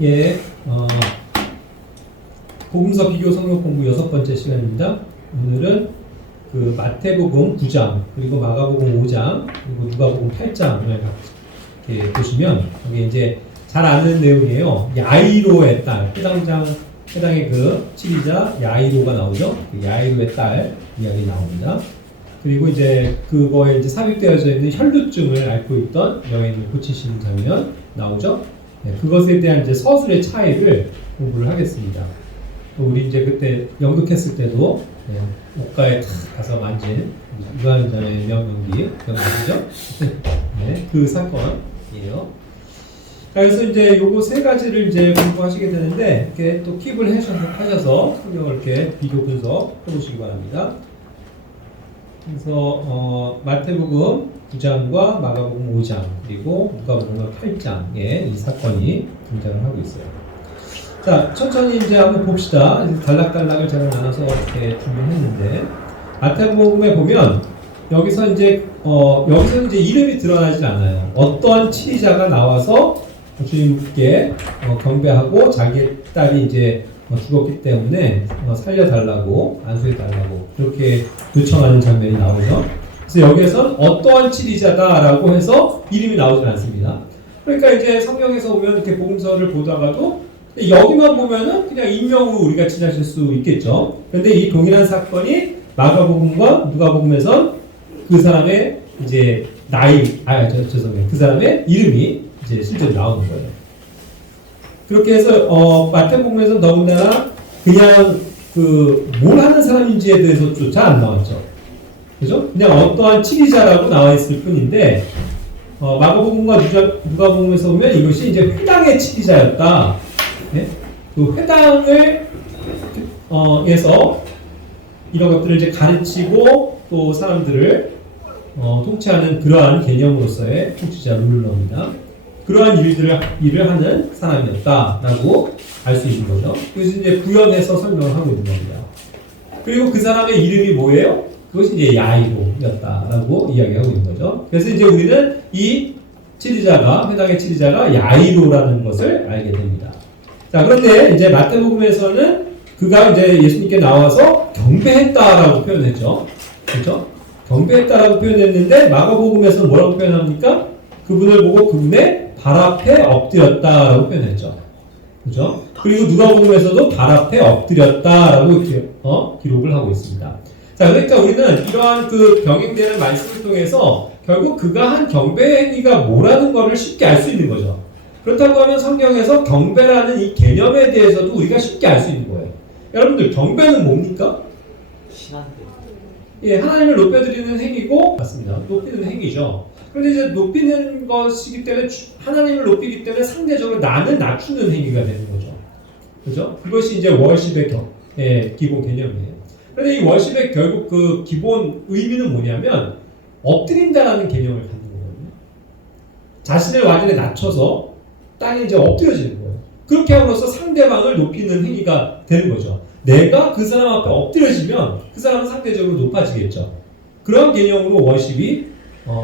예, 복음서 비교 성경 공부 6번째 시간입니다. 오늘은 그 마태복음 9장, 그리고 마가복음 5장, 그리고 누가복음 8장을 이렇게 보시면 여기 이제 잘 아는 내용이에요. 야이로의 딸, 해당의 그 치리자 야이로가 나오죠. 그 야이로의 딸 이야기 나옵니다. 그리고 이제 그거에 이제 삽입되어져 있는 혈루증을 앓고 있던 여인을 고치시는 장면 나오죠. 네, 그것에 대한 이제 서술의 차이를 공부를 하겠습니다. 우리 이제 그때 영독했을 때도 옷가에 탁 가서 만진 유한전의 명령기 기억나시죠? 네, 그 사건이에요. 그래서 이제 요거 세 가지를 이제 공부하시게 되는데 이렇게 또 킵을 하셔서 성경을 이렇게 비교 분석 해보시기 바랍니다. 그래서 마태복음 9장과 마가복음 5장 그리고 누가복음 8장에 이 사건이 등장을 하고 있어요. 자, 천천히 이제 한번 봅시다. 단락단락을 제가 나눠서 이렇게 준비했는데 마태복음에 보면 여기서 이제 이름이 드러나질 않아요. 어떠한 치리자가 나와서 주님께 경배하고 자기 딸이 이제 죽었기 때문에 살려달라고 안수해달라고 그렇게 요청하는 장면이 나오죠. 그래서 여기에선 어떠한 치리자다라고 해서 이름이 나오진 않습니다. 그러니까 이제 성경에서 보면 이렇게 복음서를 보다가도 여기만 보면은 그냥 인명으로 우리가 지나칠 수 있겠죠. 그런데 이 동일한 사건이 마가복음과 누가복음에선 그 사람의 이제 그 사람의 이름이 이제 실제로 나오는 거예요. 그렇게 해서 마태복음에서 더군다나 그냥 뭘 하는 사람인지에 대해서조차 안 나왔죠. 그죠? 그냥 어떠한 치리자라고 나와 있을 뿐인데 마가복음과 누가복음에서 보면 이것이 이제 회당의 치리자였다. 네? 그 회당을 에서 이런 것들을 이제 가르치고 또 사람들을 통치하는 그러한 개념으로서의 통치자 룰러입니다. 그러한 일을 하는 사람이었다라고 알 수 있는 거죠. 그래서 이제 부연해서 설명을 하고 있는 겁니다. 그리고 그 사람의 이름이 뭐예요? 그것이 이제 야이로였다라고 이야기하고 있는 거죠. 그래서 이제 우리는 이 회당의 치리자가 야이로라는 것을 알게 됩니다. 자, 그런데 이제 마태복음에서는 그가 이제 예수님께 나와서 경배했다라고 표현했죠. 그렇죠? 경배했다라고 표현했는데 마가복음에서는 뭐라고 표현합니까? 그분을 보고 그분의 발 앞에 엎드렸다라고 표현했죠. 그렇죠? 그리고 누가복음에서도 발 앞에 엎드렸다라고 기록을 하고 있습니다. 자, 그러니까 우리는 이러한 그 병행되는 말씀을 통해서 결국 그가 한 경배 행위가 뭐라는 것을 쉽게 알 수 있는 거죠. 그렇다고 하면 성경에서 경배라는 이 개념에 대해서도 우리가 쉽게 알 수 있는 거예요. 여러분들 경배는 뭡니까? 신한데. 예, 하나님을 높여드리는 행위고 맞습니다. 높이는 행위죠. 그런데 이제 높이는 것이기 때문에 하나님을 높이기 때문에 상대적으로 나는 낮추는 행위가 되는 거죠. 그죠? 그것이 이제 월십의 기본 개념이에요. 그런데 이 월십의 결국 그 기본 의미는 뭐냐면 엎드린다라는 개념을 갖는 거거든요. 자신을 완전히 낮춰서 땅에 이제 엎드려지는 거예요. 그렇게 함으로써 상대방을 높이는 행위가 되는 거죠. 내가 그 사람 앞에 엎드려지면 그 사람은 상대적으로 높아지겠죠. 그런 개념으로 월십이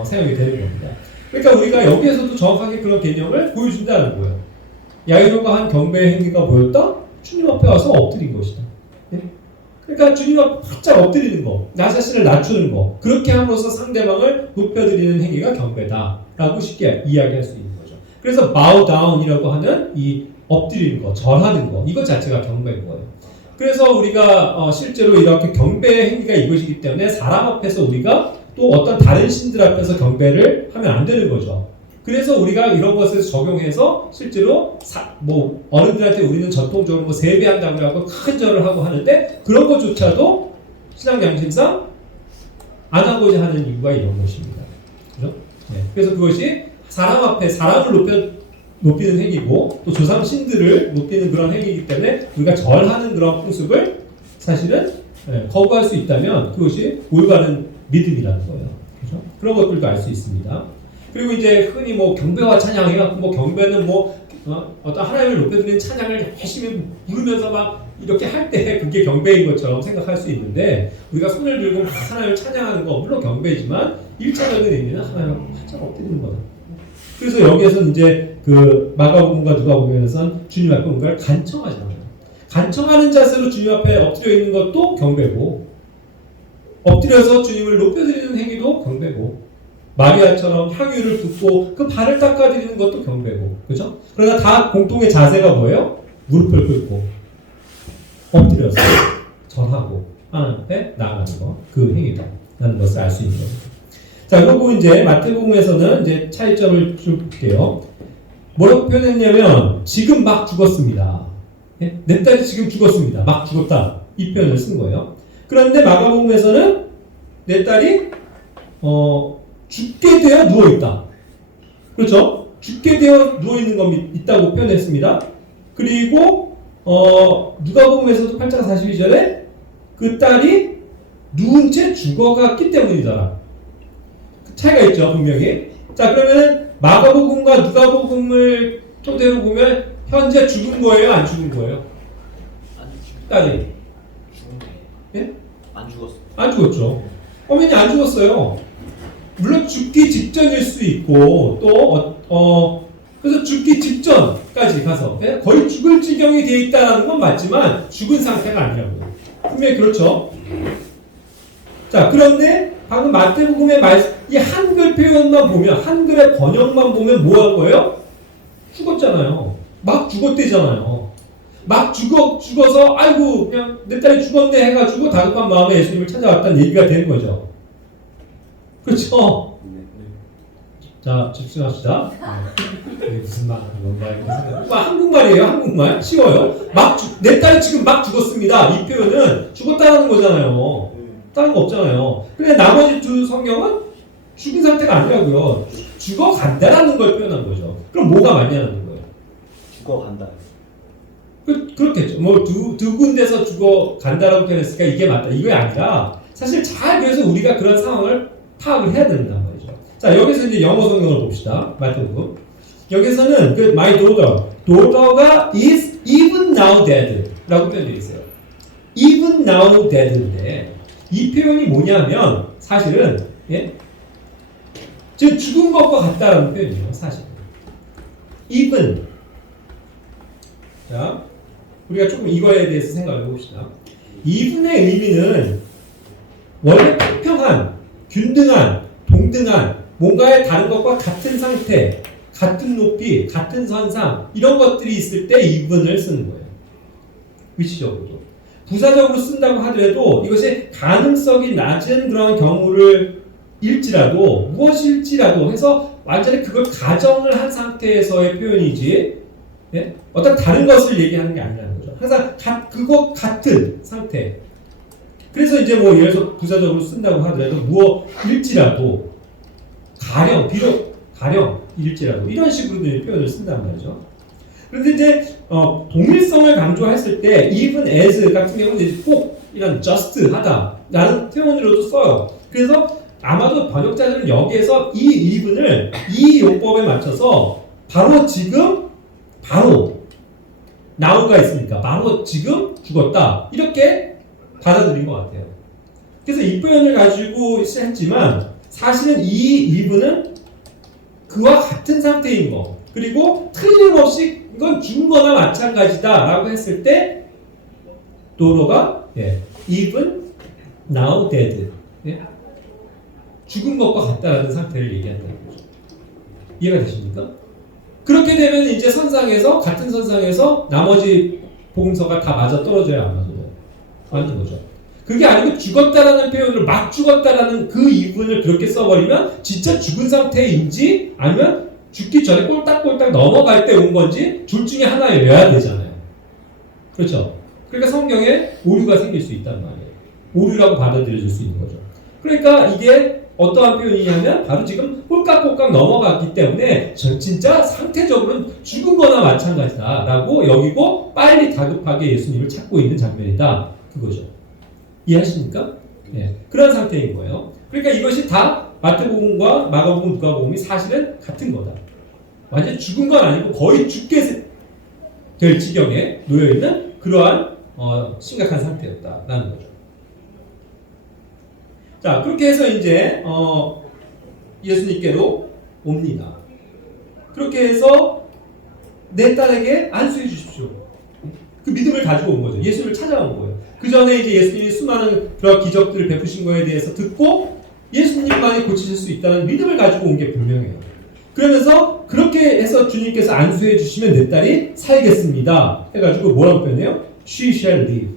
사용이 되는 겁니다. 그러니까 우리가 여기에서도 정확하게 그런 개념을 보여준다는 거예요. 야이로가 한 경배 행위가 뭐였다? 주님 앞에 와서 엎드린 것이다. 네? 그러니까 주님 앞에 바짝 엎드리는 거, 나 자신을 낮추는 거, 그렇게 함으로써 상대방을 높여드리는 행위가 경배다라고 쉽게 이야기할 수 있는 거죠. 그래서 bow down이라고 하는 이 엎드리는 거, 절하는 거, 이것 자체가 경배인 거예요. 그래서 우리가 실제로 이렇게 경배 행위가 이것이기 때문에 사람 앞에서 우리가 또 어떤 다른 신들 앞에서 경배를 하면 안 되는 거죠. 그래서 우리가 이런 것을 적용해서 실제로 어른들한테 우리는 전통적으로 세배한다고 하고 큰 절을 하고 하는데 그런 것조차도 신앙 양심상 안 하고자 하는 이유가 이런 것입니다. 그죠? 네. 그래서 그것이 사람 앞에 사람을 높이는 행위고 또 조상 신들을 높이는 그런 행위이기 때문에 우리가 절하는 그런 풍습을 사실은 거부할 수 있다면 그것이 올바른 믿음이라는 거예요. 그죠? 그런 것들도 알 수 있습니다. 그리고 이제 흔히 경배와 찬양 해갖고 경배는 어떤 하나님을 높여드리는 찬양을 열심히 부르면서 막 이렇게 할 때 그게 경배인 것처럼 생각할 수 있는데 우리가 손을 들고 하나님을 찬양하는 거 물론 경배지만 1차적인 의미는 하나님을 바짝 엎드리는 거다. 그래서 여기에서 이제 그 마가복음과 누가복음에서는 주님 앞에 뭔가를 간청하잖아요. 간청하는 자세로 주님 앞에 엎드려 있는 것도 경배고, 엎드려서 주님을 높여드리는 행위도 경배고, 마리아처럼 향유를 붓고 그 발을 닦아드리는 것도 경배고, 그죠? 그러나 다 공통의 자세가 뭐예요? 무릎을 꿇고 엎드려서 절하고 하나님 앞에 나아가는 거, 그 행위다라는 것을 알 수 있는 거죠. 자, 그리고 이제 마태복음에서는 이제 차이점을 좀 볼게요. 뭐라고 표현했냐면 지금 막 죽었습니다. 예? 내 딸이 지금 죽었습니다. 막 죽었다. 이 표현을 쓴 거예요. 그런데 마가복음에서는 내 딸이 죽게 되어 누워 있다. 그렇죠? 죽게 되어 누워 있는 거 있다고 표현했습니다. 그리고 누가복음에서도 8장 42절에 그 딸이 누운 채 죽어갔기 때문이더라. 차이가 있죠, 분명히. 자, 그러면 마가복음과 누가복음을 토대로 보면 현재 죽은 거예요, 안 죽은 거예요? 딸이 죽은 거예요. 예? 안 죽었어. 안 죽었죠. 어머니 안 죽었어요. 물론 죽기 직전일 수 있고 또 그래서 죽기 직전까지 가서 거의 죽을 지경이 되어 있다는 건 맞지만 죽은 상태가 아니라고요. 분명히 그렇죠. 자, 그런데 방금 마태복음의 이 한글 표현만 보면, 한글의 번역만 보면 뭐 할 거예요? 죽었잖아요. 막 죽었대잖아요. 막 죽어서 아이고 그냥 내 딸이 죽었네 해가지고 다급한 마음에 예수님을 찾아왔다는 얘기가 되는 거죠. 그렇죠? 자, 집중합시다. 이게 무슨 말인가? 한국말이에요, 한국말. 쉬워요. 내 딸이 지금 막 죽었습니다. 이 표현은 죽었다는 거잖아요. 다른 거 없잖아요. 근데 나머지 두 성경은 죽은 상태가 아니라고요. 죽어간다라는 걸 표현한 거죠. 그럼 뭐가 맞냐는 거예요. 죽어간다. 그렇겠죠. 뭐 두 군데서 죽어간다라고 표현했으니까 이게 맞다. 이게 아니라 사실 잘 그래서 우리가 그런 상황을 파악을 해야 된단 말이죠. 자, 여기서 이제 영어 성경을 봅시다. 마태복음. 여기서는 그 my daughter가 is even now dead라고 표현되어 있어요. even now dead인데 이 표현이 뭐냐면 사실은 즉 죽은 것과 같다라는 표현이에요. 사실. even. 자, 우리가 조금 이거에 대해서 생각을 해봅시다. even의 의미는 원래 평평한, 균등한, 동등한, 뭔가의 다른 것과 같은 상태, 같은 높이, 같은 선상 이런 것들이 있을 때 even을 쓰는 거예요. 위치적으로도. 부사적으로 쓴다고 하더라도 이것이 가능성이 낮은 그런 경우를 일지라도 무엇일지라도 해서 완전히 그걸 가정을 한 상태에서의 표현이지 어떤 다른 것을 얘기하는 게 아니라는 거죠. 항상 그거 같은 상태. 그래서 이제 뭐 예를 들어서 부사적으로 쓴다고 하더라도 무엇일지라도 비록 가령일지라도 이런 식으로 표현을 쓴단 말이죠. 그런데 이제 동일성을 강조했을 때 even as 같은 경우는 꼭 이런 just 하다라는 표현으로도 써요. 그래서 아마도 번역자들은 여기에서 이 even을 이 용법에 맞춰서 바로 지금 바로 now가 있으니까 바로 지금 죽었다 이렇게 받아들인 것 같아요. 그래서 이 표현을 가지고 했지만 사실은 이 even은 그와 같은 상태인 거 그리고 틀림없이 이건 죽은 거나 마찬가지다 라고 했을 때 도로가 even now dead 죽은 것과 같다라는 상태를 얘기한다는 거죠. 이해가 되십니까? 그렇게 되면 이제 같은 선상에서 나머지 복음서가 다 맞아 떨어져야 안 맞아요. 맞는 거죠. 그게 아니고 죽었다라는 표현을 막 죽었다라는 그 이분을 그렇게 써버리면 진짜 죽은 상태인지 아니면 죽기 전에 꼴딱꼴딱 넘어갈 때 온 건지 둘 중에 하나여야 되잖아요. 그렇죠? 그러니까 성경에 오류가 생길 수 있단 말이에요. 오류라고 받아들여질 수 있는 거죠. 그러니까 이게 어떠한 표현이냐면 바로 지금 꼴깍꼴깍 넘어갔기 때문에 진짜 상태적으로는 죽은 거나 마찬가지다라고 여기고 빨리 다급하게 예수님을 찾고 있는 장면이다. 그거죠. 이해하십니까? 그런 상태인 거예요. 그러니까 이것이 다 마태복음과 마가복음, 누가복음이 사실은 같은 거다. 완전 죽은 건 아니고 거의 죽게 될 지경에 놓여있는 그러한 심각한 상태였다라는 거죠. 자, 그렇게 해서 이제 예수님께로 옵니다. 그렇게 해서 내 딸에게 안수해 주십시오. 그 믿음을 가지고 온 거죠. 예수를 찾아온 거예요. 그 전에 이제 예수님이 수많은 그런 기적들을 베푸신 거에 대해서 듣고 예수님만이 고치실 수 있다는 믿음을 가지고 온 게 분명해요. 그러면서 그렇게 해서 주님께서 안수해 주시면 내 딸이 살겠습니다. 해가지고 뭐라고 표현해요? She shall live.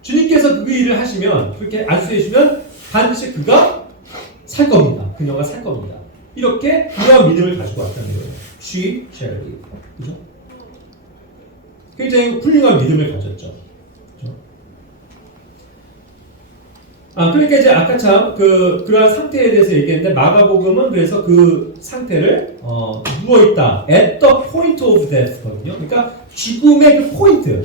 주님께서 그 일을 하시면, 그렇게 안수해 주시면 반드시 그가 살 겁니다. 그녀가 살 겁니다. 이렇게 그런 믿음을 가지고 왔다는 거예요. She shall live. 그죠? 굉장히 훌륭한 믿음을 가졌죠. 그죠? 그러니까 이제 아까 참 그러한 상태에 대해서 얘기했는데 마가복음은 그래서 그 상태를 누워있다 at the point of death거든요. 그러니까 죽음의 그 포인트,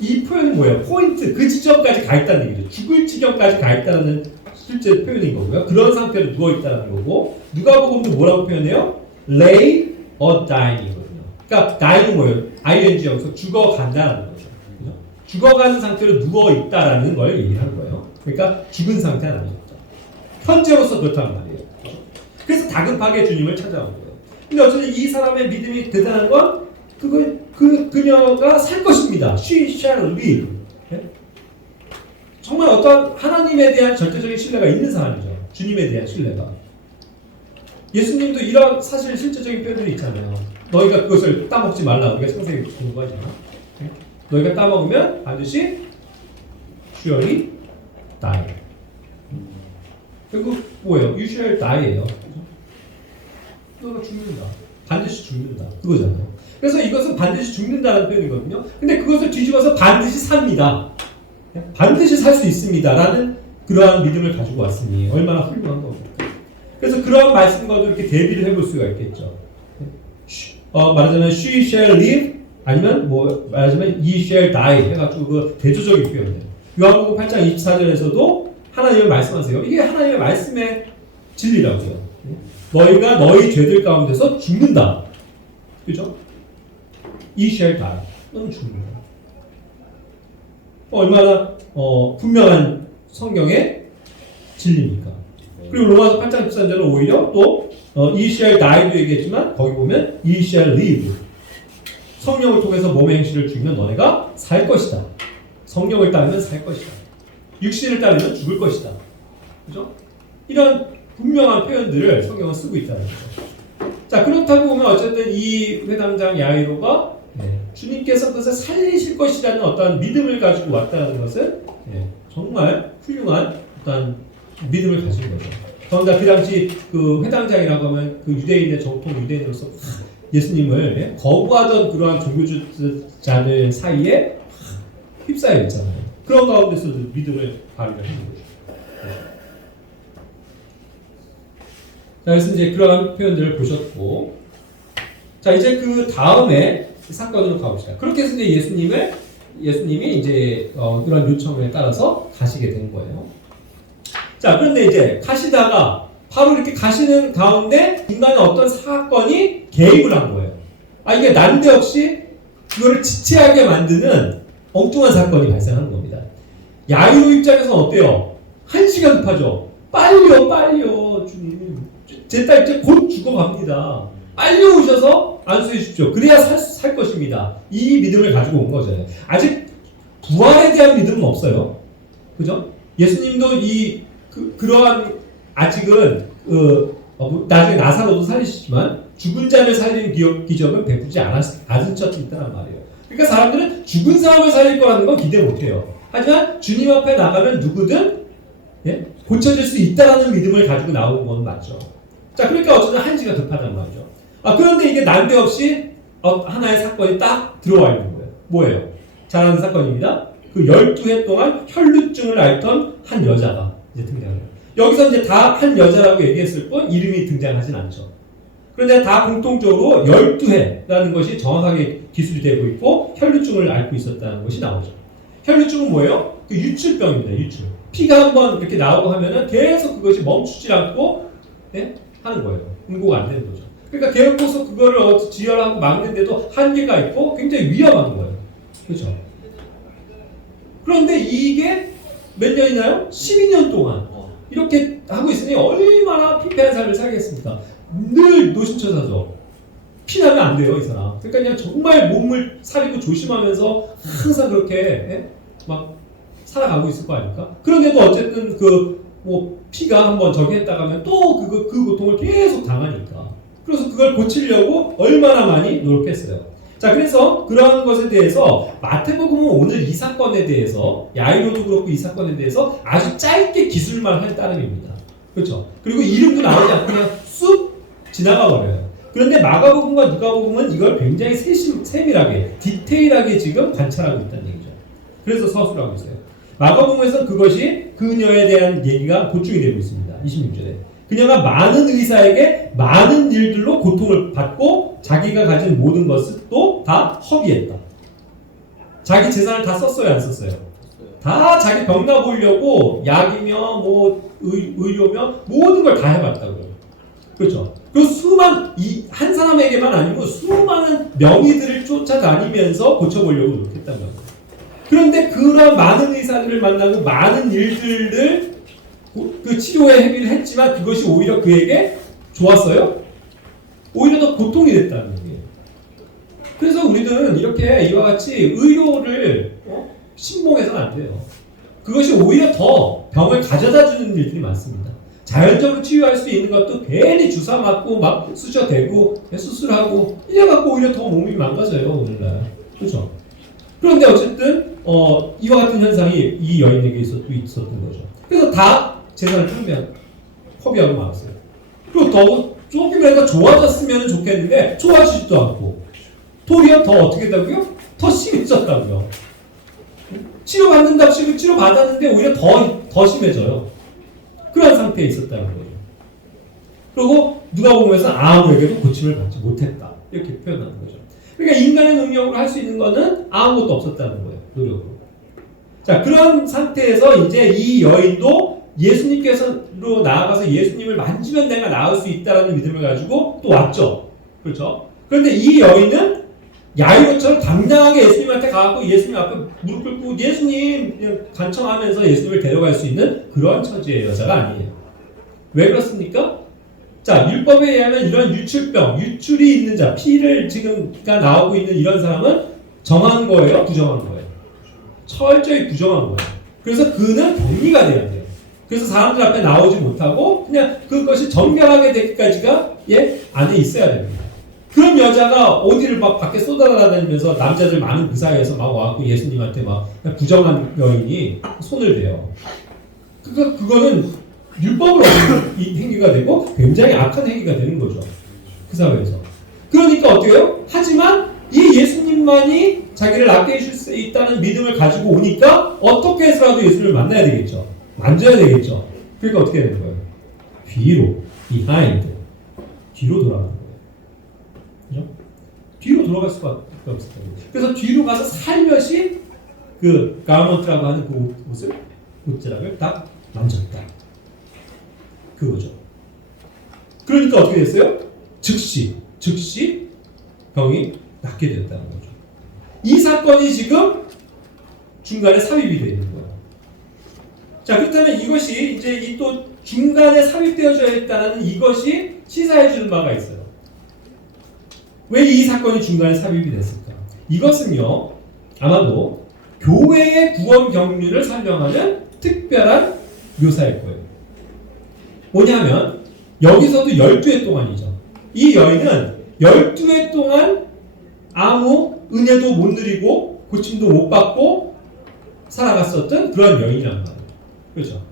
이 표현이 뭐예요? 포인트, 그 지점까지 가 있다는 얘기죠. 죽을 지경까지 가 있다는 실제 표현인 거고요. 그런 상태로 누워있다는 거고, 누가복음도 뭐라고 표현해요? lay or dying이거든요. 그러니까 dying은 뭐예요? ing 여기서 죽어간다는 거죠. 그죠? 죽어가는 상태로 누워있다라는 걸 얘기하는 거예요. 그러니까 죽은 상태는 아니었다. 현재로서 그렇다는 말이에요. 그래서 다급하게 주님을 찾아온 거예요. 근데 어쨌든 이 사람의 믿음이 대단한 건 그녀가 살 것입니다. She shall live. 네? 정말 어떤 하나님에 대한 절대적인 신뢰가 있는 사람이죠. 주님에 대한 신뢰가. 예수님도 이런 사실 실제적인 표현들이 있잖아요. 너희가 그것을 따먹지 말라. 우리가 창세기 공부하잖아. 네? 너희가 따먹으면 반드시 surely die. 결국 뭐예요? You shall die예요. 너가 죽는다. 반드시 죽는다. 그거잖아요. 그래서 이것은 반드시 죽는다는 표현이거든요. 근데 그것을 뒤집어서 반드시 삽니다. 반드시 살 수 있습니다. 라는 그러한 믿음을 가지고 왔으니 얼마나 훌륭한 겁니까? 그래서 그러한 말씀과도 이렇게 대비를 해볼 수가 있겠죠. 말하자면 she shall live 아니면 말하자면 he shall die 해가지고 그 대조적인 표현이에요. 요한복음 8장 24절에서도 하나님은 말씀하세요. 이게 하나님의 말씀의 진리라고요. 너희가 너희 죄들 가운데서 죽는다. 그죠? he shall die. 너는 죽는다. 얼마나 분명한 성경의 진리입니까? 그리고 로마서 8장 13절은 오히려 또 he shall die도 얘기했지만 거기 보면 he shall live. 성령을 통해서 몸의 행실을 죽이면 너네가 살 것이다. 성령을 따르면 살 것이다. 육신을 따르면 죽을 것이다. 그죠? 이런 분명한 표현들을 성경은 쓰고 있다는 거죠. 자, 그렇다고 보면 어쨌든 이 회당장 야이로가 주님께서 그것을 살리실 것이라는 어떤 믿음을 가지고 왔다는 것은 정말 훌륭한 어떤 믿음을 가진 거죠. 더군다나 그 당시 그 회당장이라고 하면 그 유대인의 정통 유대인으로서 예수님을 거부하던 그러한 종교주자들 사이에 휩싸여 있잖아요. 그런 가운데서도 믿음을 발휘를 하는 거죠. 자, 그래서 이제 그런 표현들을 보셨고, 자, 이제 그 다음에 사건으로 가봅시다. 그렇게 해서 이제 예수님이 이제 그런 요청에 따라서 가시게 된 거예요. 자, 그런데 이제 가시다가 바로 이렇게 가시는 가운데 중간에 어떤 사건이 개입을 한 거예요. 이게 난데없이 그거를 지체하게 만드는 엉뚱한 사건이 발생하는 겁니다. 야이로 입장에서는 어때요? 한시가 급하죠. 빨리요, 주님. 제 딸 이제 곧 죽어갑니다. 빨리 오셔서 안수해 주십시오. 그래야 살 것입니다. 이 믿음을 가지고 온 거잖아요. 아직 부활에 대한 믿음은 없어요. 그죠? 예수님도 그러한 아직은 나중에 나사로도 살리시지만 죽은 자를 살리는 기적은 베푸지 않으셨다는 말이에요. 그러니까 사람들은 죽은 사람을 살릴 거라는 건 기대 못해요. 하지만 주님 앞에 나가면 누구든 고쳐질 수 있다는 믿음을 가지고 나오는 건 맞죠. 자, 그러니까 어쨌든 한시가 급하단 말이죠. 그런데 이게 난데없이 하나의 사건이 딱 들어와 있는 거예요. 뭐예요? 잘 아는 사건입니다. 그 12해 동안 혈루증을 앓던 한 여자가 이제 등장해요. 여기서 이제 다 한 여자라고 얘기했을 뿐 이름이 등장하진 않죠. 그런데 다 공통적으로 12해라는 것이 정확하게 기술이 되고 있고 혈루증을 앓고 있었다는 것이 나오죠. 혈루증은 뭐예요? 그 유출병입니다. 유출. 피가 한번 이렇게 나오고 하면은 계속 그것이 멈추지 않고 하는 거예요. 응고가 안 되는 거죠. 그러니까 계속 그거를 지혈하고 막는데도 한계가 있고 굉장히 위험한 거예요. 그렇죠? 그런데 이게 몇 년이나요? 12년 동안 이렇게 하고 있으니 얼마나 피폐한 삶을 살겠습니까? 늘 노심초사죠. 피나면 안 돼요, 이 사람. 그러니까 그냥 정말 몸을 사리고 조심하면서 항상 그렇게 막 살아가고 있을 거 아닙니까? 그런데도 어쨌든 피가 한번 저기 했다가 하면 또 그 고통을 계속 당하니까. 그래서 그걸 고치려고 얼마나 많이 노력했어요. 자, 그래서 그러한 것에 대해서 마태복음은 오늘 이 사건에 대해서 야이로도 그렇고 이 사건에 대해서 아주 짧게 기술만 할 따름입니다. 그렇죠? 그리고 이름도 나오지 않고 그냥 쑥 지나가 버려요. 그런데 마가복음과 누가복음은 이걸 굉장히 세밀하게 디테일하게 지금 관찰하고 있다는 얘기죠. 그래서 서술을 하고 있어요. 마가복음에서는 그것이 그녀에 대한 얘기가 보충이 되고 있습니다. 26절에. 그녀가 많은 의사에게 많은 일들로 고통을 받고 자기가 가진 모든 것을 또 다 허비했다. 자기 재산을 다 썼어요, 안 썼어요? 다 자기 병 나보려고 약이며 의료며 모든 걸 다 해봤다고요. 그렇죠? 그 한 사람에게만 아니고 수많은 명의들을 쫓아다니면서 고쳐보려고 노력했단 말이에요. 그런데 그런 많은 의사들을 만나고 많은 일들을 그 치료에 행위를 했지만 그것이 오히려 그에게 좋았어요? 오히려 더 고통이 됐다는 거예요. 그래서 우리들은 이렇게 이와 같이 의료를 신봉해서는 안 돼요. 그것이 오히려 더 병을 가져다 주는 일들이 많습니다. 자연적으로 치유할 수 있는 것도 괜히 주사 맞고 막 쑤셔대고 수술하고 이래갖고 오히려 더 몸이 망가져요, 오늘날. 그렇죠? 그런데 어쨌든 이와 같은 현상이 이 여인에게 있었던 거죠. 그래서 다 재산을 허비하고 말았어요. 그리고 더 조금이라도 좋아졌으면 좋겠는데 좋아지지도 않고 도리어 더 어떻게 된다고요? 더 심해졌다고요. 치료받는답시고 치료받았는데 오히려 더 심해져요. 그런 상태에 있었다는 거죠. 그리고 누가복음에서 아무에게도 고침을 받지 못했다. 이렇게 표현하는 거죠. 그러니까 인간의 능력으로 할 수 있는 거는 아무것도 없었다는 거예요. 노력으로. 자, 그런 상태에서 이제 이 여인도 예수님께서로 나아가서 예수님을 만지면 내가 나을 수 있다라는 믿음을 가지고 또 왔죠. 그렇죠? 그런데 이 여인은 야이로처럼 당당하게 예수님한테 가고 예수님 앞에 무릎 꿇고 예수님 그냥 간청하면서 예수님을 데려갈 수 있는 그런 처지의 여자가 아니에요. 왜 그렇습니까? 자, 율법에 의하면 이런 유출이 있는 자, 피를 지금가 나오고 있는 이런 사람은 정한 거예요? 부정한 거예요? 철저히 부정한 거예요. 그래서 그는 격리가 돼야 돼요. 그래서 사람들 앞에 나오지 못하고 그냥 그것이 정결하게 되기까지가 안에 있어야 됩니다. 그런 여자가 어디를 막 밖에 쏟아다니면서 남자들 많은 그 사이에서 막 와갖고 예수님한테 막 부정한 여인이 손을 대요. 그거는 율법을 어기는 행위가 되고 굉장히 악한 행위가 되는 거죠. 그 사회에서. 그러니까 어떻게 해요? 하지만 이 예수님만이 자기를 낫게 해줄 수 있다는 믿음을 가지고 오니까 어떻게 해서라도 예수님을 만나야 되겠죠. 만져야 되겠죠. 그러니까 어떻게 되는 거예요? behind. 뒤로 돌아가는 거예요. 그죠? 뒤로 돌아갈 수밖에 없어요. 그래서 뒤로 가서 살며시 그 가먼트라고 하는 그 옷자락을 딱 만졌다. 그거죠. 그러니까 어떻게 됐어요? 즉시 병이 낫게 됐다는 거죠. 이 사건이 지금 중간에 삽입이 되어 있는 거예요. 자, 그렇다면 이것이 이제 이 또 중간에 삽입되어져 있다는 이것이 시사해 주는 바가 있어요. 왜 이 사건이 중간에 삽입이 됐을까? 이것은요, 아마도 교회의 구원 경륜을 설명하는 특별한 묘사일 거예요. 뭐냐면 여기서도 12해 동안이죠. 이 여인은 12해 동안 아무 은혜도 못 누리고 고침도 못 받고 살아갔었던 그런 여인이란 말이에요. 그렇죠?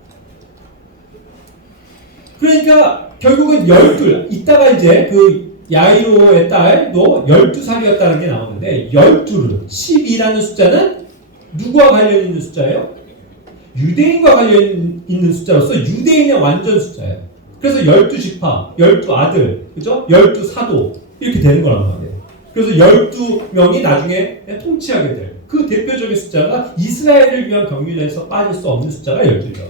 그러니까 결국은 12, 이따가 이제 그 야이로의 딸도 12살이었다는 게 나오는데 12를 12라는 숫자는 누구와 관련 있는 숫자예요? 유대인과 관련 있는 숫자로서 유대인의 완전 숫자예요. 그래서 12지파, 12아들, 그죠? 12사도 이렇게 되는 거란 말이에요. 그래서 12명이 나중에 통치하게 될 그 대표적인 숫자가 이스라엘을 위한 경륜에서 빠질 수 없는 숫자가 12이라고.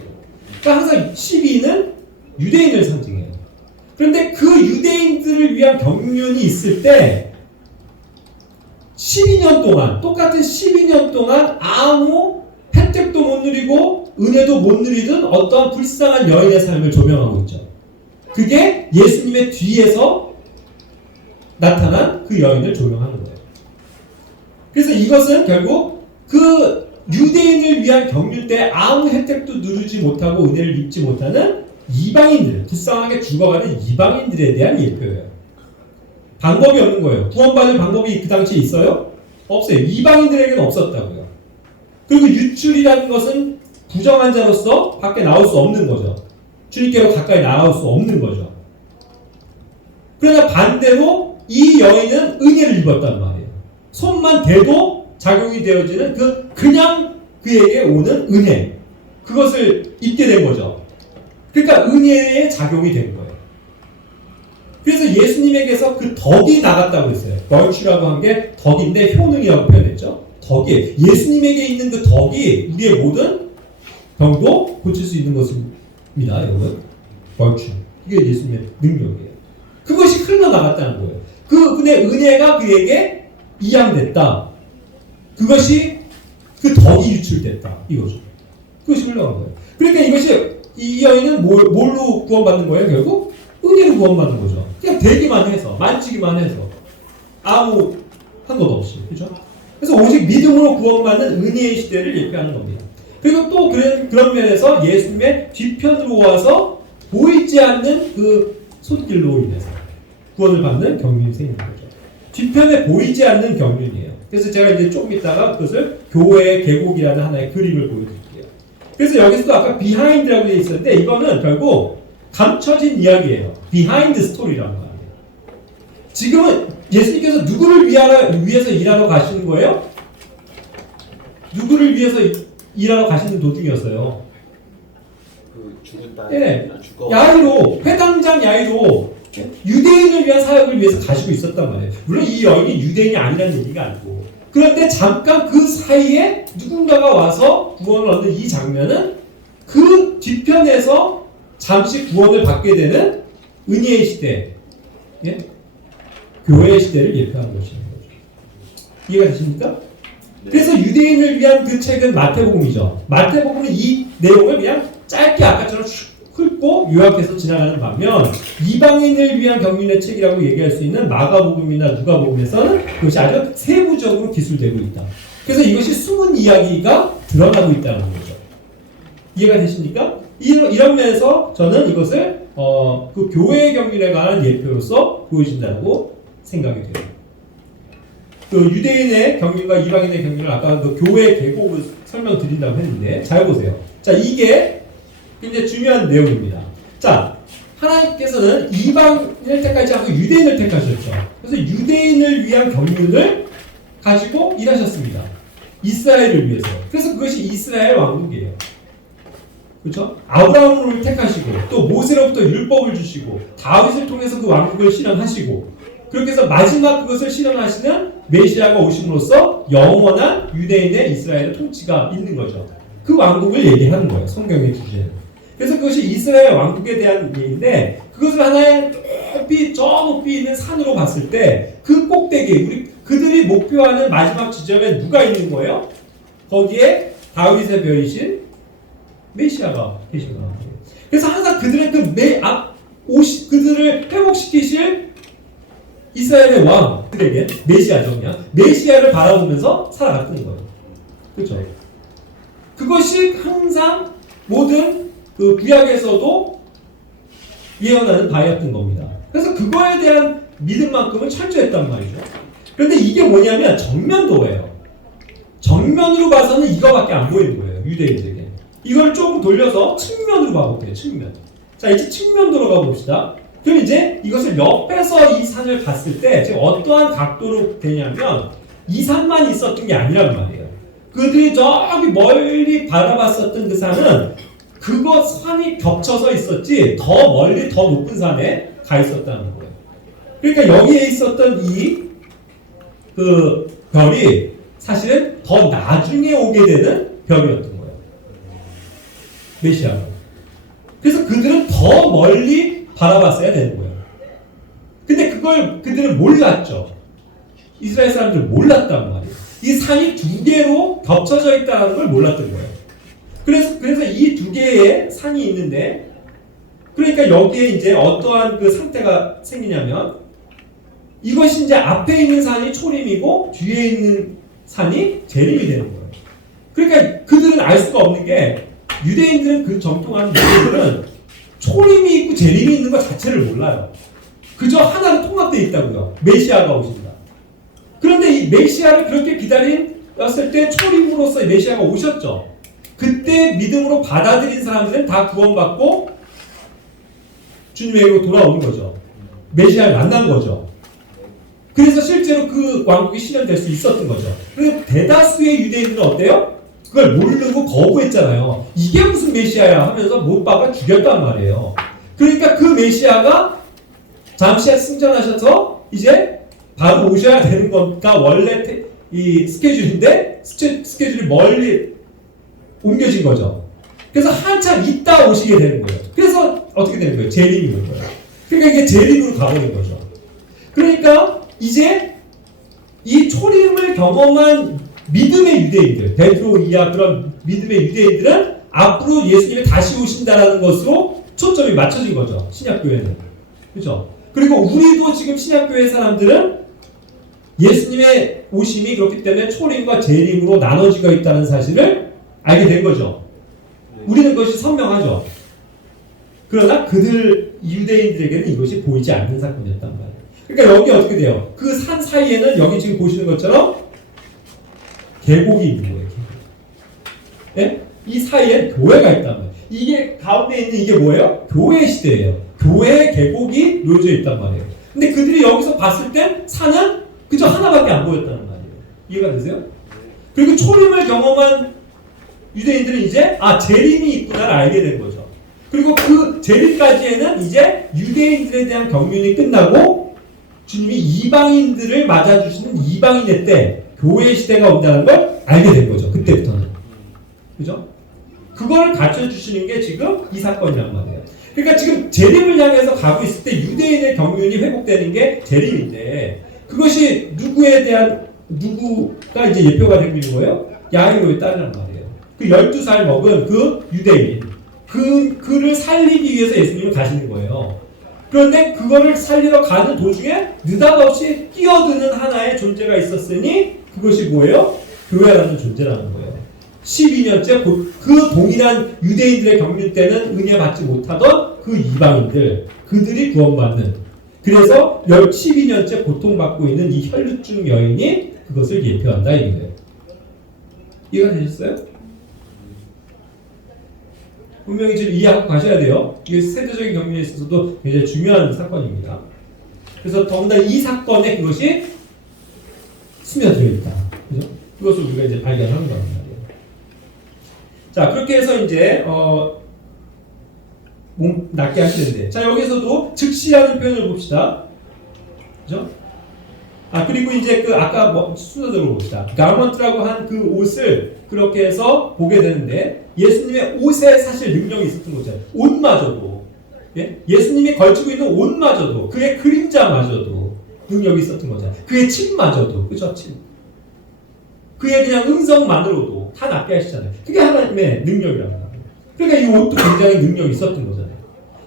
그러니까 항상 12는 유대인을 상징해요. 그런데 그 유대인들을 위한 경륜이 있을 때 12년 동안 똑같은 12년 동안 아무 혜택도 못 누리고 은혜도 못 누리던 어떠한 불쌍한 여인의 삶을 조명하고 있죠. 그게 예수님의 뒤에서 나타난 그 여인을 조명하는 거예요. 그래서 이것은 결국 그 유대인을 위한 경륜 때 아무 혜택도 누리지 못하고 은혜를 입지 못하는 이방인들, 불쌍하게 죽어가는 이방인들에 대한 예표예요. 방법이 없는 거예요. 구원받을 방법이 그 당시에 있어요? 없어요. 이방인들에게는 없었다고요. 그리고 유출이라는 것은 부정한 자로서 밖에 나올 수 없는 거죠. 주님께로 가까이 나올 수 없는 거죠. 그러나 반대로 이 여인은 은혜를 입었단 말이에요. 손만 대도 작용이 되어지는 그냥 그에게 오는 은혜. 그것을 입게 된 거죠. 그러니까 은혜의 작용이 된 거예요. 그래서 예수님에게서 그 덕이 나갔다고 했어요. virtue라고 한 게 덕인데 효능이라고 표현했죠. 덕이 예수님에게 있는 그 덕이 우리의 모든 병도 고칠 수 있는 것입니다. 여러분, virtue. 이게 예수님의 능력이에요. 그것이 흘러나갔다는 거예요. 그분의 은혜가 그에게 이양됐다. 그것이 그 덕이 유출됐다. 이거죠. 그것이 흘러간 거예요. 그러니까 이 여인은 뭘로 구원받는 거예요? 결국 은혜로 구원받는 거죠. 그냥 되기만 해서, 만지기만 해서 아무 한 것 없이, 그렇죠? 그래서 오직 믿음으로 구원받는 은혜의 시대를 예표하는 겁니다. 그리고 또 그런 면에서 예수님의 뒤편으로 와서 보이지 않는 그 손길로 인해서 구원을 받는 경륜이 생기는 거죠. 뒤편에 보이지 않는 경륜이에요. 그래서 제가 이제 조금 있다가 그것을 교회의 계곡이라는 하나의 그림을 보여드릴게요. 그래서 여기서도 아까 비하인드라고 되어 있었는데 이거는 결국 감춰진 이야기예요. 비하인드 스토리라는 거예요. 지금은 예수님께서 누구를 위해서 일하러 가시는 거예요? 누구를 위해서 일하러 가시는 도중이었어요. 그 죽은 딸. 네. 죽어. 야이로, 회당장 야이로 유대인을 위한 사역을 위해서 가시고 있었단 말이에요. 물론 이 여인이 유대인이 아니라는 얘기가 아니고. 그런데 잠깐 그 사이에 누군가가 와서 구원을 얻는 이 장면은 그 뒤편에서 잠시 구원을 받게 되는 은혜의 시대, 예? 교회의 시대를 예표하는 것인 거죠. 이해가 되십니까? 네. 그래서 유대인을 위한 그 책은 마태복음이죠. 마태복음은 이 내용을 그냥 짧게 아까처럼 훑고 요약해서 지나가는 반면 이방인을 위한 경륜의 책이라고 얘기할 수 있는 마가복음이나 누가복음에서는 그것이 아주 세부적으로 기술되고 있다. 그래서 이것이 숨은 이야기가 드러나고 있다는 거죠. 이해가 되십니까? 이런 면에서 저는 이것을 그 교회의 경륜에 관한 예표로서 보여진다고 생각이 돼요. 그 유대인의 경륜과 이방인의 경륜을 아까 그 교회의 계곡을 설명드린다고 했는데 잘 보세요. 자, 이게 굉장히 중요한 내용입니다. 자, 하나님께서는 이방인을 택하지 않고 유대인을 택하셨죠. 그래서 유대인을 위한 경륜을 가지고 일하셨습니다. 이스라엘을 위해서. 그래서 그것이 이스라엘 왕국이에요. 그렇죠? 아브라함을 택하시고 또 모세로부터 율법을 주시고 다윗을 통해서 그 왕국을 실현하시고 그렇게 해서 마지막 그것을 실현하시는 메시아가 오심으로써 영원한 유대인의 이스라엘의 통치가 있는 거죠. 그 왕국을 얘기하는 거예요. 성경의 주제는. 그래서 그것이 이스라엘 왕국에 대한 얘기인데 그것을 하나의 높이 저 높이 있는 산으로 봤을 때 그 꼭대기 그들이 목표하는 마지막 지점에 누가 있는 거예요? 거기에 다윗의 별이신 메시아가 계신 거예요. 그래서 항상 그들의 그들을 회복시키실 이스라엘의 왕들에게 메시아죠. 그냥 메시아를 바라보면서 살아갔던 거예요. 그렇죠? 그것이 항상 모든 그 구약에서도 예언하는 바였던 겁니다. 그래서 그거에 대한 믿음만큼은 철저했단 말이죠. 그런데 이게 뭐냐면 정면도예요. 정면으로 봐서는 이거밖에 안 보이는 거예요. 유대인들에게. 이걸 조금 돌려서 측면으로 봐볼게요. 측면. 자, 이제 측면도로 가봅시다. 그럼 이제 이것을 옆에서 이 산을 봤을 때 지금 어떠한 각도로 되냐면 이 산만 있었던 게 아니란 말이에요. 그들이 저기 멀리 바라봤었던 그 산은 그거 산이 겹쳐서 있었지 더 멀리 더 높은 산에 가 있었다는 거예요. 그러니까 여기에 있었던 그 별이 사실은 더 나중에 오게 되는 별이었던 거예요. 메시아가. 그래서 그들은 더 멀리 바라봤어야 되는 거예요. 근데 그들은 몰랐죠. 이스라엘 사람들은 몰랐단 말이에요. 이 산이 두 개로 겹쳐져 있다는 걸 몰랐던 거예요. 그래서 이 두 개의 산이 있는데, 그러니까 여기에 이제 어떠한 그 상태가 생기냐면, 이것이 이제 앞에 있는 산이 초림이고 뒤에 있는 산이 재림이 되는 거예요. 그러니까 그들은 알 수가 없는 게 유대인들은 그 정통하는 유대인들은 초림이 있고 재림이 있는 것 자체를 몰라요. 그저 하나로 통합되어 있다고요. 메시아가 오신다. 그런데 이 메시아를 그렇게 기다렸을 때 초림으로서 메시아가 오셨죠. 그때 믿음으로 받아들인 사람들은 다 구원받고 주님에게로 돌아오는 거죠. 메시아를 만난 거죠. 그래서 실제로 그 왕국이 실현될 수 있었던 거죠. 그런데 대다수의 유대인들은 어때요? 그걸 모르고 거부했잖아요. 이게 무슨 메시아야 하면서 못 박아 죽였단 말이에요. 그러니까 그 메시아가 잠시 승천하셔서 이제 바로 오셔야 되는 거가 원래 이 스케줄인데 스케줄이 멀리 옮겨진 거죠. 그래서 한참 있다 오시게 되는 거예요. 그래서 어떻게 되는 거예요? 재림이 오는 거예요. 그러니까 이게 재림으로 가버린 거죠. 그러니까 이제 이 초림을 경험한 믿음의 유대인들, 베드로 이하 그런 믿음의 유대인들은 앞으로 예수님이 다시 오신다라는 것으로 초점이 맞춰진 거죠. 신약교회는. 그렇죠? 그리고 우리도 지금 신약교회 사람들은 예수님의 오심이 그렇기 때문에 초림과 재림으로 나눠지고 있다는 사실을 알게 된 거죠. 우리는 그것이 선명하죠. 그러나 그들 유대인들에게는 이것이 보이지 않는 사건이었단 말이에요. 그러니까 여기 어떻게 돼요? 그 산 사이에는 여기 지금 보시는 것처럼 계곡이 있는 거예요. 예? 이 사이에 교회가 있단 말이에요. 이게 가운데 있는 이게 뭐예요? 교회 시대예요. 교회의 계곡이 놓여져 있단 말이에요. 근데 그들이 여기서 봤을 땐 산은 그저 하나밖에 안 보였다는 말이에요. 이해가 되세요? 그리고 초림을 경험한 유대인들은 이제 재림이 있구나를 알게 된 거죠. 그리고 그 재림까지에는 이제 유대인들에 대한 경륜이 끝나고 주님이 이방인들을 맞아주시는 이방인의 때 교회 시대가 온다는 걸 알게 된 거죠. 그때부터는. 그죠? 그걸 가르쳐 주시는 게 지금 이 사건이란 말이에요. 그러니까 지금 재림을 향해서 가고 있을 때 유대인의 경륜이 회복되는 게 재림인데 그것이 누구가 이제 예표가 되는 거예요? 야이로의 딸이란 말이에요. 그 12살 먹은 그 유대인. 그를 살리기 위해서 예수님은 가시는 거예요. 그런데 그거를 살리러 가는 도중에 느닷없이 끼어드는 하나의 존재가 있었으니 그것이 뭐예요? 교회라는 존재라는 거예요. 12년째 그 동일한 유대인들의 경륜 때는 은혜 받지 못하던 그 이방인들, 그들이 구원받는, 그래서 12년째 고통받고 있는 이 혈루증 여인이 그것을 예표한다 이거예요. 이해가 되셨어요? 분명히 지금 이해하고 가셔야 돼요. 이게 세대적인 경륜에 있어서도 굉장히 중요한 사건입니다. 그래서 더군다나 이 사건에 그것이 스며들어 있다. 그죠? 그것을 우리가 이제 발견하는 겁니다. 자, 그렇게 해서 이제 몸 낫게 하시는데, 자 여기서도 즉시라는 표현을 봅시다. 그죠? 그리고 이제 아까 순서대로 봅시다. 가먼트라고 한 그 옷을 그렇게 해서 보게 되는데 예수님의 옷에 사실 능력이 있었던 거잖아요. 옷마저도, 예수님이 걸치고 있는 옷마저도, 그의 그림자마저도 능력이 있었던 거잖아요. 그의 침마저도, 그죠? 침. 그의 그냥 음성만으로도 다 낫게 하시잖아요. 그게 하나님의 능력이라고 합니다. 그러니까 이 옷도 굉장히 능력이 있었던 거잖아요.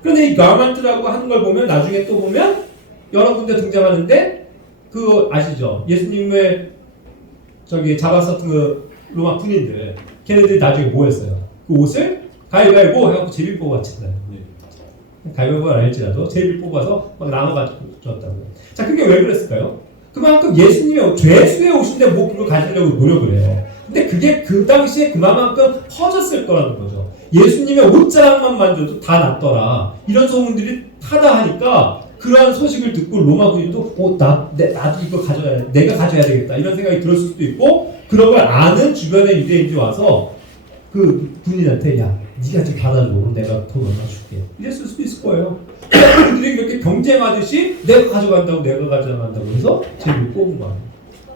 그런데 이 가먼트라고 하는 걸 보면 나중에 또 보면 여러 군데 등장하는데 그거 아시죠? 예수님을 잡았었던 그 로마 군인들, 걔네들이 나중에 뭐 했어요? 그 옷을 가위바위보 해갖고 제비 뽑았잖아요. 가위바위보는 알지라도 제비 뽑아서 막 나눠가지고 줬다고요. 자, 그게 왜 그랬을까요? 그만큼 예수님의 죄수의 옷인데 뭐 그걸 가지려고 노력을 해요. 근데 그게 그 당시에 그만큼 퍼졌을 거라는 거죠. 예수님의 옷자락만 만져도 다 낫더라. 이런 소문들이 타다 하니까 그러한 소식을 듣고 로마 군인도 나도 이거 가져야 돼. 내가 가져야 되겠다. 이런 생각이 들었을 수도 있고, 그런 걸 아는 주변의 유대인들이 와서 그 군인한테 네가 좀 받아줘. 그럼 내가 돈 얼마 줄게. 이랬을 수도 있을 거예요. 그들이 그렇게 경쟁하듯이 내가 가져간다고 해서 제비를 뽑은 거예요.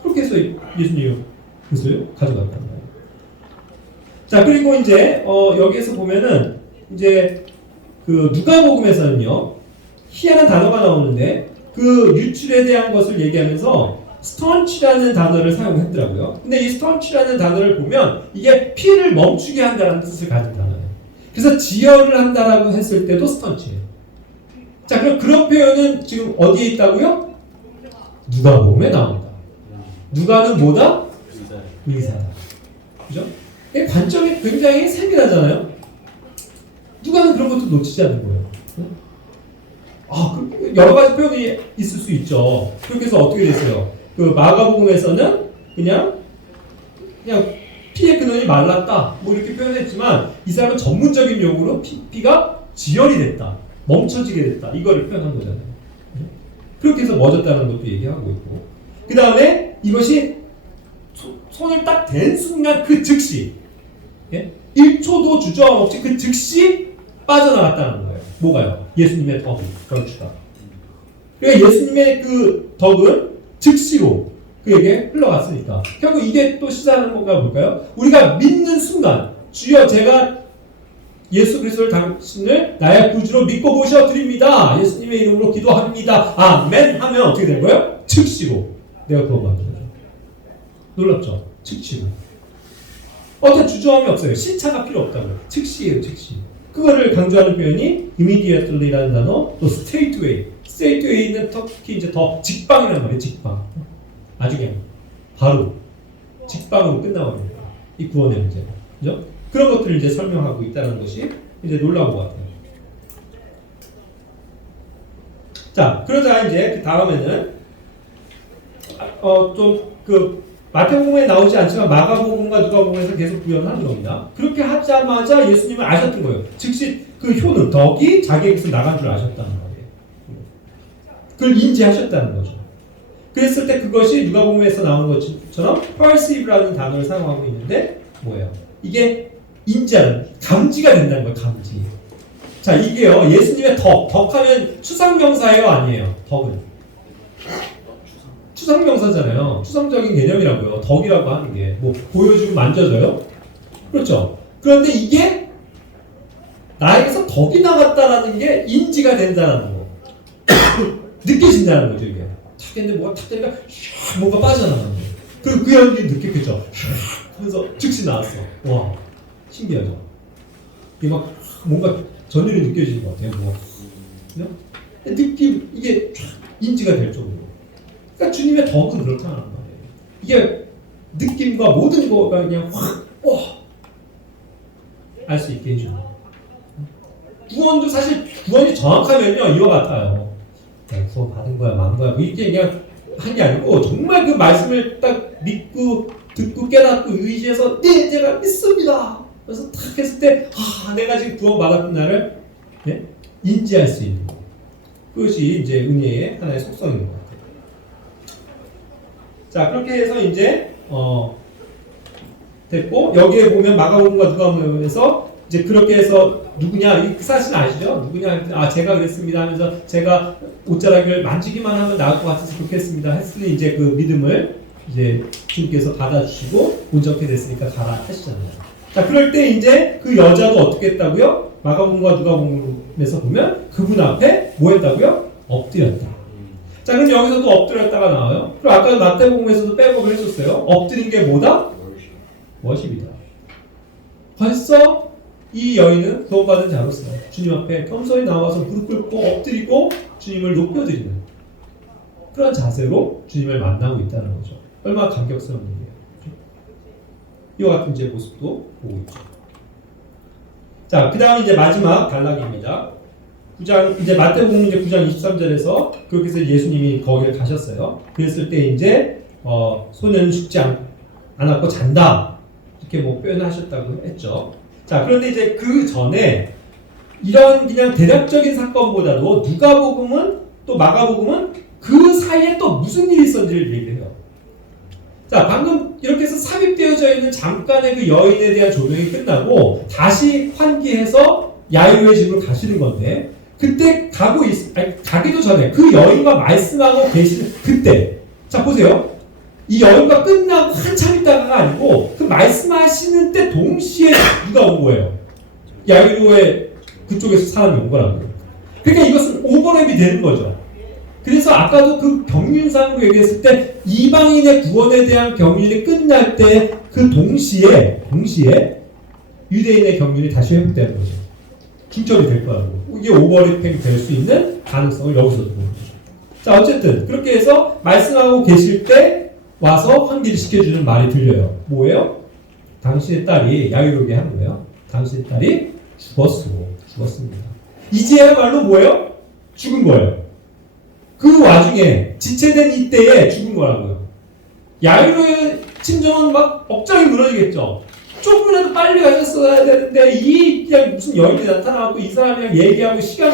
그렇게 해서 예수님이 그것을 가져갔단 말이에요. 자, 그리고 이제 여기에서 보면은 이제 그 누가복음에서는요, 희한한 단어가 나오는데 그 유출에 대한 것을 얘기하면서 스턴치라는 단어를 사용했더라고요. 근데 이 스턴치라는 단어를 보면 이게 피를 멈추게 한다는 뜻을 가진 단어예요. 그래서 지혈을 한다라고 했을 때도 스턴치예요. 자, 그럼 그런 표현은 지금 어디에 있다고요? 누가복음에 나옵니다. 누가는 뭐다? 의사. 의사다. 그죠? 이 관점이 굉장히 세밀하잖아요. 누가는 그런 것도 놓치지 않는 거예요. 여러 가지 표현이 있을 수 있죠. 그렇게 해서 어떻게 됐어요? 그 마가복음에서는 그냥 피의 근원이 말랐다. 뭐 이렇게 표현했지만 이 사람은 전문적인 용어로 피가 지혈이 됐다. 멈춰지게 됐다. 이거를 표현한 거잖아요. 그렇게 해서 멎었다는 것도 얘기하고 있고. 그 다음에 이것이 손을 딱 댄 순간 그 즉시 1초도 주저함 없이 그 즉시 빠져나갔다는 거예요. 뭐가요? 예수님의 덕이, 걸추가. 그러니까 예수님의 그 덕은 즉시로 그에게 흘러갔으니까. 결국 이게 또 시사하는 건가 볼까요? 우리가 믿는 순간 주여 제가 예수 그리스도를 당신을 나의 구주로 믿고 모셔드립니다. 예수님의 이름으로 기도합니다. 아멘 하면 어떻게 된 거예요? 즉시로 내가 구원받는 거죠. 놀랍죠? 즉시로. 어떤 주저함이 없어요. 시차가 필요 없다고요. 즉시예요, 즉시. 그거를 강조하는 표현이 immediately라는 단어, 또 straightway. straightway는 특히 이제 더 직방이라는 말이에요. 직방. 아주 그냥 바로 직방으로 끝나버립니다. 이 구원의 문제. 그죠? 그런 것들을 이제 설명하고 있다는 것이 이제 놀라운 것 같아요. 자, 그러자 이제 그 다음에는 좀 그 마태복음에 나오지 않지만 마가복음과 누가복음에서 계속 구현하는 겁니다. 그렇게 하자마자 예수님은 아셨던 거예요. 즉시 그 효능, 덕이 자기에게서 나간 줄 아셨다는 거예요. 그걸 인지하셨다는 거죠. 그랬을 때 그것이 누가복음에서 나오는 것처럼 perceive라는 단어를 사용하고 있는데 뭐예요? 이게 인지하는, 감지가 된다는 거예요. 감지. 자, 이게요. 예수님의 덕하면 추상명사예요? 아니에요? 덕은. 추상명사잖아요. 추상적인 개념이라고요. 덕이라고 하는 게. 뭐 보여주고 만져져요? 그렇죠. 그런데 이게 나에게서 덕이 나갔다라는 게 인지가 된다는 거. 느껴진다는 거죠, 이게. 탁 했는데 뭐가 탁 되니까 뭔가 빠져나가는 거예요. 그리고 그 연기 느꼈겠죠. 하면서 즉시 나왔어. 와, 신기하죠. 이게 막 뭔가 전율이 느껴지는 것 같아요. 뭐. 느낌, 이게 인지가 될 정도로. 그러니까 주님의 덕은 그렇다는 말이에요. 이게 느낌과 모든 거가 그냥 확, 알 수 있게 해주는 거예요. 구원도 사실, 구원이 정확하면요, 이와 같아요. 구원 받은 거야, 만 거야. 뭐 이렇게 그냥 한 게 아니고, 정말 그 말씀을 딱 믿고, 듣고, 깨닫고, 의지해서, 네, 제가 믿습니다. 그래서 딱 했을 때, 내가 지금 구원 받았구나를 인지할 수 있는 거. 그것이 이제 은혜의 하나의 속성인 것 같아요. 자, 그렇게 해서 이제 됐고, 여기에 보면 마가복음과 누가복음에서 이제 그렇게 해서 누구냐, 이 사실 아시죠? 누구냐, 제가 그랬습니다 하면서 제가 옷자락을 만지기만 하면 나을 것 같아서 그렇게 했습니다 했으니 이제 그 믿음을 이제 주님께서 받아주시고 온전케 됐으니까 가라 하시잖아요. 자, 그럴 때 이제 그 여자도 어떻게 했다고요? 마가복음과 누가복음에서 보면 그분 앞에 뭐 했다고요? 엎드렸다. 자, 그럼 여기서도 엎드렸다가 나와요. 그리고 아까 마태복음에서도 백업을 해줬어요. 엎드린 게 뭐다? 워십이다. 벌써 이 여인은 구원받은 자로서 주님 앞에 겸손히 나와서 무릎 꿇고 엎드리고 주님을 높여드리는 그런 자세로 주님을 만나고 있다는 거죠. 얼마나 감격스러운 일이에요. 이와 같은 이제 모습도 보고 있죠. 자, 그 다음 이제 마지막 단락입니다. 9장, 이제 마태복음 이제 9장 23절에서 그렇게 해서 예수님이 거기를 가셨어요. 그랬을 때 이제, 소년은 죽지 않았고 잔다. 이렇게 뭐 표현하셨다고 했죠. 자, 그런데 이제 그 전에 이런 그냥 대략적인 사건보다도 누가복음은 또 마가복음은 그 사이에 또 무슨 일이 있었는지를 얘기해요. 자, 방금 이렇게 해서 삽입되어져 있는 잠깐의 그 여인에 대한 조명이 끝나고 다시 환기해서 야이로의 집으로 가시는 건데 그때 가기도 전에 그 여인과 말씀하고 계시는 그때 자 보세요. 이 여인과 끝나고 한참 있다가가 아니고 그 말씀하시는 때 동시에 누가 온 거예요? 야이로의 그쪽에서 사람이 온 거라고요. 그러니까 이것은 오버랩이 되는 거죠. 그래서 아까도 그 경륜상으로 얘기했을 때 이방인의 구원에 대한 경륜이 끝날 때 그 동시에 유대인의 경륜이 다시 회복되는 거죠. 중첩이 될 거라고. 이게 오버랩이 될 수 있는 가능성을 여기서도 보는 거죠. 자, 어쨌든 그렇게 해서 말씀하고 계실 때 와서 환기시켜주는 말이 들려요. 뭐예요? 당신의 딸이 야유로게 하는 거예요. 당신의 딸이 죽었습니다. 이제야말로 뭐예요? 죽은 거예요. 그 와중에 지체된 이때에 죽은 거라고요. 야유로의 심정은 막 억장이 무너지겠죠. 조금이라도 빨리 가셨어야 되는데 이 그냥 무슨 여인이 나타나고 이 사람이랑 얘기하고 시간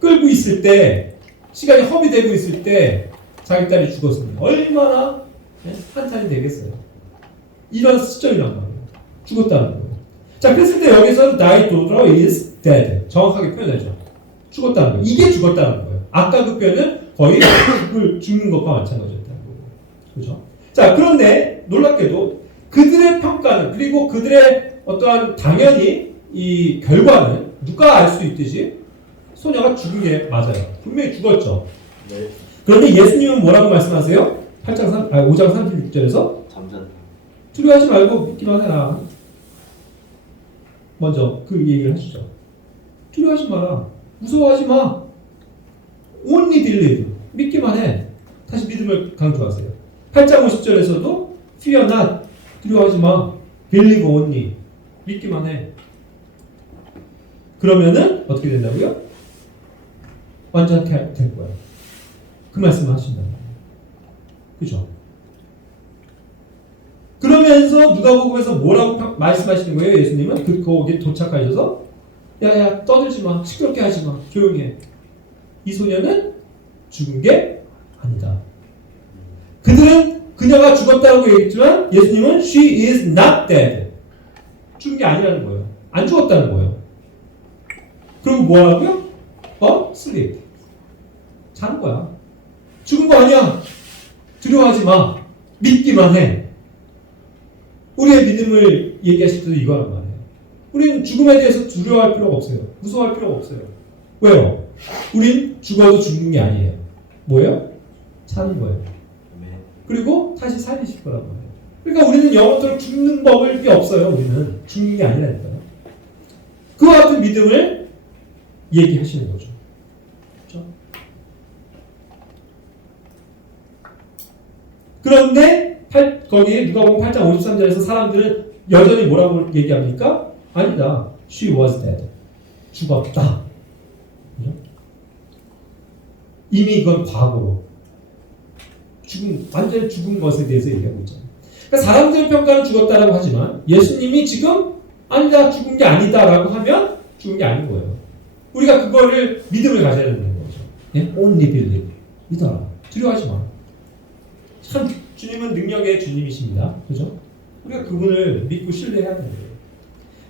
끌고 있을 때, 시간이 허비되고 있을 때 자기 딸이 죽었습니다. 얼마나 한탄이 되겠어요. 이런 시점이란 말이에요. 죽었다는 거예요. 자, 그랬을 때 여기서 thy daughter is dead. 정확하게 표현하죠. 죽었다는 거예요. 이게 죽었다는 거예요. 아까 그 표현은 거의 죽는 것과 마찬가지였다는 거예요. 그죠? 자, 그런데 놀랍게도 그들의 평가는, 그리고 그들의 어떠한 당연히 이 결과는 누가 알 수 있듯이 소녀가 죽은 게 맞아요. 분명히 죽었죠. 네. 그런데 예수님은 뭐라고 말씀하세요? 5장 36절에서 잠잔. 두려워하지 말고 믿기만 해라. 먼저 그 얘기를 하시죠. 두려워하지 마라. 무서워하지 마. Only believe. 믿기만 해. 다시 믿음을 강조하세요. 8장 50절에서도 fear not. 두려워하지 마. believe only. 믿기만 해. 그러면은 어떻게 된다고요? 완전히 될 거예요. 그 말씀을 하신다는 거예요. 그죠? 그러면서 누가복음에서 뭐라고 말씀하시는 거예요? 예수님은 거기 도착하셔서 야야 떠들지 마, 시끄럽게 하지 마, 조용히 해. 이 소녀는 죽은 게 아니다. 그들은 그녀가 죽었다고 얘기했지만 예수님은 she is not dead. 죽은 게 아니라는 거예요. 안 죽었다는 거예요. 그리고 뭐 하고요? sleep. 자는 거야. 죽은 거 아니야. 두려워하지 마. 믿기만 해. 우리의 믿음을 얘기하실 때도 이거란 말이에요. 우리는 죽음에 대해서 두려워할 필요가 없어요. 무서워할 필요가 없어요. 왜요? 우린 죽어도 죽는 게 아니에요. 뭐예요? 사는 거예요. 그리고 다시 살리실 거란 말이에요. 그러니까 우리는 영원토록 죽는 법이 없어요. 우리는 죽는 게 아니라니까요. 그와 같은 믿음을 얘기하시는 거죠. 그렇죠? 그런데 거기 누가복음 8장 53절에서 사람들은 여전히 뭐라고 얘기합니까? 아니다. She was dead. 죽었다. 그죠? 이미 이건 과거로 완전히 죽은 것에 대해서 얘기하고 있잖아요. 그러니까 사람들의 평가는 죽었다라고 하지만 예수님이 지금 아니다, 죽은 게 아니다라고 하면 죽은 게 아닌 거예요. 우리가 그거를 믿음을 가져야 되는 거죠. 예? Only believe. 믿어라. 두려워하지 마. 참 주님은 능력의 주님이십니다. 그죠? 우리가 그분을 믿고 신뢰해야 돼요.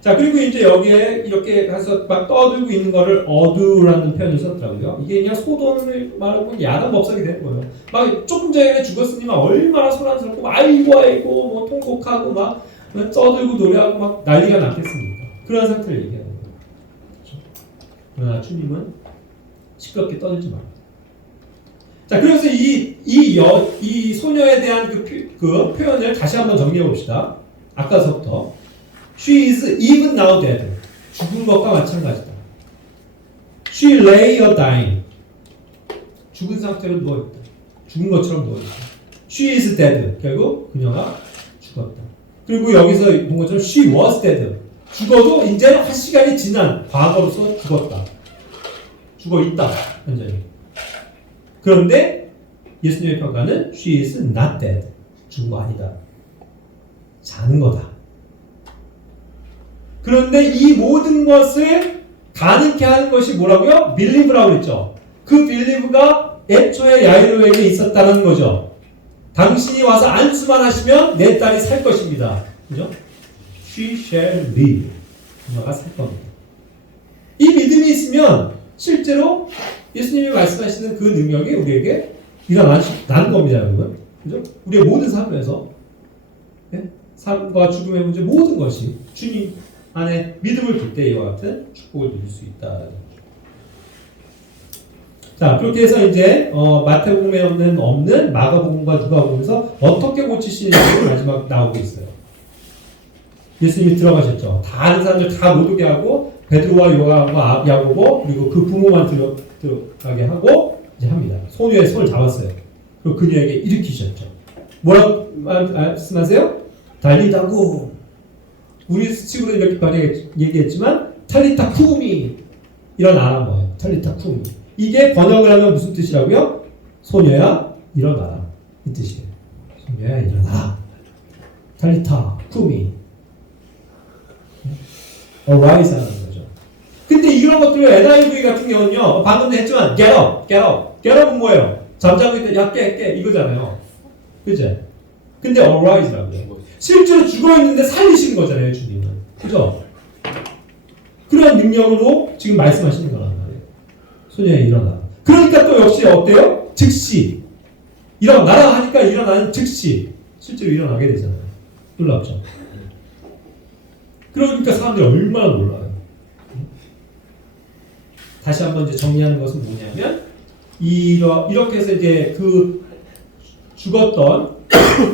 자, 그리고 이제 여기에 이렇게 가서 막 떠들고 있는 거를 어두라는 표현을 썼더라고요. 이게 그냥 소돔을 말하고 야단 법석이 되는 거예요. 막 조금 전에 죽었으니만 얼마나 소란스럽고 아이고 뭐 통곡하고 막 떠들고 노래하고 막 난리가 났겠습니까? 그런 상태를 얘기하는 거예요. 그렇죠? 그러나 주님은 시끄럽게 떠들지 말아요. 자, 그래서 이 소녀에 대한 그 표현을 다시 한번 정리해 봅시다. 아까서부터. She is even now dead. 죽은 것과 마찬가지다. She lay a dying. 죽은 상태로 누워있다. 죽은 것처럼 누워있다. She is dead. 결국 그녀가 죽었다. 그리고 여기서 본 것처럼 she was dead. 죽어도 이제 한 시간이 지난 과거로서 죽었다. 죽어 있다. 현재는. 그런데 예수님의 평가는 she is not dead. 죽은 거 아니다. 자는 거다. 그런데 이 모든 것을 가능케 하는 것이 뭐라고요? believe라고 그랬죠. 그 believe가 애초에 야이로에게 있었다는 거죠. 당신이 와서 안수만 하시면 내 딸이 살 것입니다. 그죠? She shall live. 그녀가 살 겁니다. 이 믿음이 있으면 실제로 예수님이 말씀하시는 그 능력이 우리에게 일어나는 겁니다, 여러분. 그죠? 우리의 모든 삶에서 삶과 죽음의 문제 모든 것이 주님 안에 믿음을 둘 때 이와 같은 축복을 누릴 수 있다. 자, 그렇게 해서 이제 마태복음에 없는 마가복음과 누가복음에서 어떻게 고치시는지 마지막 나오고 있어요. 예수님이 들어가셨죠. 다른 사람들 다 못 오게 하고 베드로와 요한과 야고보 그리고 그 부모만 들어가게 하고 이제 합니다. 소녀의 손을 잡았어요. 그리고 그녀에게 일으키셨죠. 뭐라고 말씀하세요? 달리다고. 우리 수칙으로 이렇게 얘기했지만 탈리타 쿠미 일어나라 뭐예요? 탈리타 쿠미. 이게 번역을 하면 무슨 뜻이라고요? 소녀야 일어나라 이 뜻이에요. 소녀야 일어나라. 탈리타 쿠미. arise 하는 거죠. 근데 이런 것들을 NIV 같은 경우는요, 방금도 했지만 get up, get up. get up은 뭐예요? 잠자고 있을 때 야 깨 이거잖아요. 그죠? 근데 arise라고요. 실제로 죽어있는데 살리시는 거잖아요, 주님은. 그죠? 그런 능력으로 지금 말씀하시는 거란 말이에요. 소녀야 일어나. 그러니까 또 역시 어때요? 즉시. 일어나라 하니까 일어나는 즉시. 실제로 일어나게 되잖아요. 놀랍죠? 그러니까 사람들이 얼마나 놀라요. 다시 한번 이제 정리하는 것은 뭐냐면, 이렇게 해서 이제 그 죽었던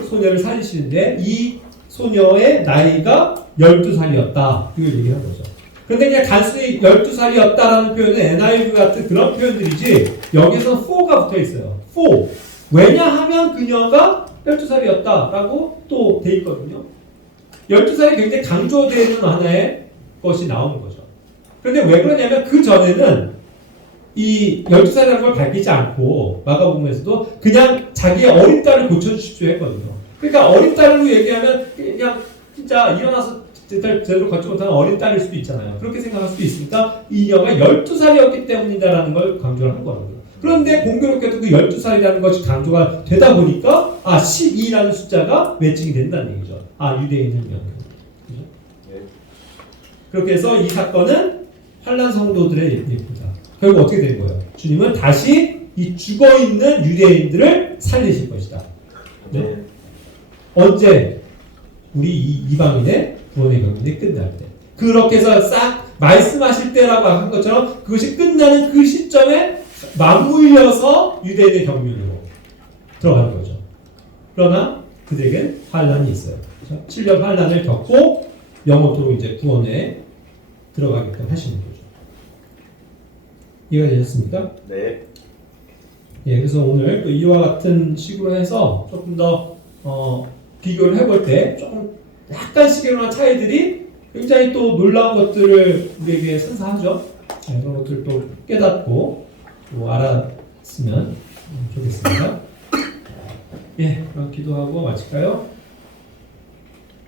소녀를 살리시는데, 이 소녀의 나이가 12살이었다. 이걸 얘기한 거죠. 그런데 그냥 단순히 12살이었다라는 표현은 NIV 같은 그런 표현들이지, 여기서 for가 붙어 있어요. for. 왜냐하면 그녀가 12살이었다라고 또 돼 있거든요. 12살이 굉장히 강조되는 하나의 것이 나오는 거죠. 그런데 왜 그러냐면 그 전에는 이 12살이라는 걸 밝히지 않고 마가복음에서도 그냥 자기의 어린 딸을 고쳐주십시오 했거든요. 그러니까 어린 딸로 얘기하면 그냥 진짜 일어나서 제대로 걷지 못하는 어린 딸일 수도 있잖아요. 그렇게 생각할 수도 있으니까 이녀가 12살이었기 때문이다라는 걸 강조를 한 거라고요. 그런데 공교롭게도 그 12살이라는 것이 강조가 되다 보니까 12라는 숫자가 매칭이 된다는 얘기죠. 유대인은 명. 그죠? 네. 그렇게 해서 이 사건은 환난 성도들의 얘기입니다. 결국 어떻게 된 거예요? 주님은 다시 이 죽어있는 유대인들을 살리실 것이다. 네? 언제? 우리 이 이방인의 구원의 경륜이 끝날 때. 그렇게 해서 싹 말씀하실 때라고 한 것처럼 그것이 끝나는 그 시점에 맞물려서 유대인의 경륜으로 들어가는 거죠. 그러나 그들에겐 환난이 있어요. 7년 환난을 겪고 영원토록 이제 구원에 들어가게끔 하시는 거죠. 이해가 되셨습니까? 네. 예, 그래서 오늘 또 이와 같은 식으로 해서 조금 더 비교를 해볼 때 조금 약간씩의 그런 차이들이 굉장히 또 놀라운 것들을 우리에게 선사하죠. 네, 그런 것들을 또 깨닫고 또 알았으면 좋겠습니다. 예, 그럼 기도하고 마칠까요?